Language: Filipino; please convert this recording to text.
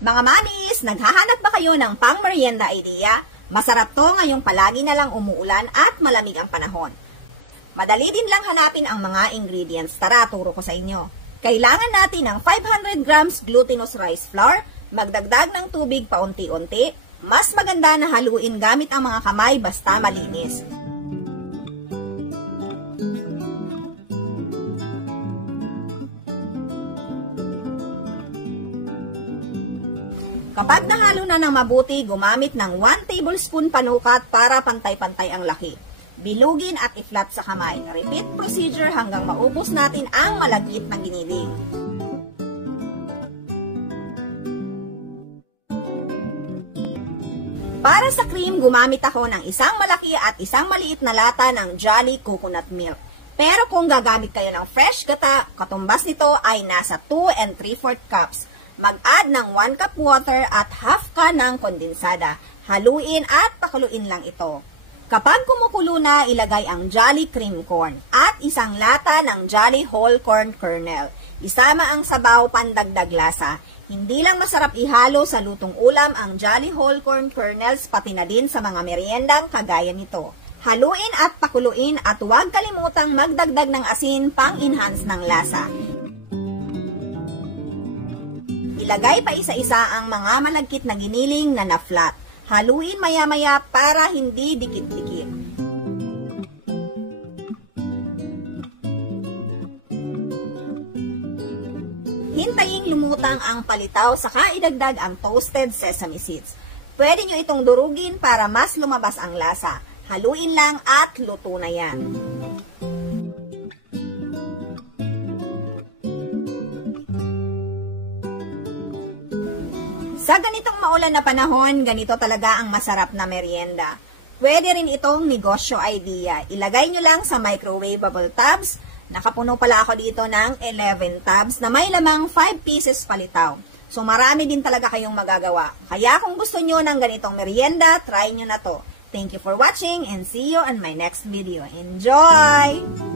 Mga mamis, naghahanap ba kayo ng pang-merienda idea? Masarap to ngayong palagi na lang umuulan at malamig ang panahon. Madali din lang hanapin ang mga ingredients. Tara, turo ko sa inyo. Kailangan natin ng 500 grams glutinous rice flour, magdagdag ng tubig paunti-unti. Mas maganda na haluin gamit ang mga kamay basta malinis. Kapag nahalo na ng mabuti, gumamit ng 1 tablespoon panukat para pantay-pantay ang laki. Bilugin at i-flat sa kamay. Repeat procedure hanggang maubos natin ang malagkit na giniling. Para sa cream, gumamit ako ng isang malaki at isang maliit na lata ng Jolly Coconut Milk. Pero kung gagamit kayo ng fresh gata, katumbas nito ay nasa 2 3/4 cups. Mag-add ng 1 cup water at half can ng kondensada. Haluin at pakuluin lang ito. Kapag kumukulo na, ilagay ang Jolly Cream Corn at isang lata ng Jolly Whole Corn Kernel. Isama ang sabaw pandagdag lasa. Hindi lang masarap ihalo sa lutong ulam ang Jolly Whole Corn Kernels, pati na din sa mga meriendang kagaya nito. Haluin at pakuluin at huwag kalimutang magdagdag ng asin pang-enhance ng lasa. Ilagay pa isa-isa ang mga malagkit na giniling na na-flat. Haluin maya-maya para hindi dikit-dikit. Hintayin lumutang ang palitaw saka idagdag ang toasted sesame seeds. Pwede nyo itong durugin para mas lumabas ang lasa. Haluin lang at luto na yan. Sa ganitong maulan na panahon, ganito talaga ang masarap na merienda. Pwede rin itong negosyo idea. Ilagay nyo lang sa microwavable tubs. Nakapuno pala ako dito ng 11 tubs na may lamang 5 pieces palitaw. So marami din talaga kayong magagawa. Kaya kung gusto nyo ng ganitong merienda, try nyo na to. Thank you for watching and see you on my next video. Enjoy!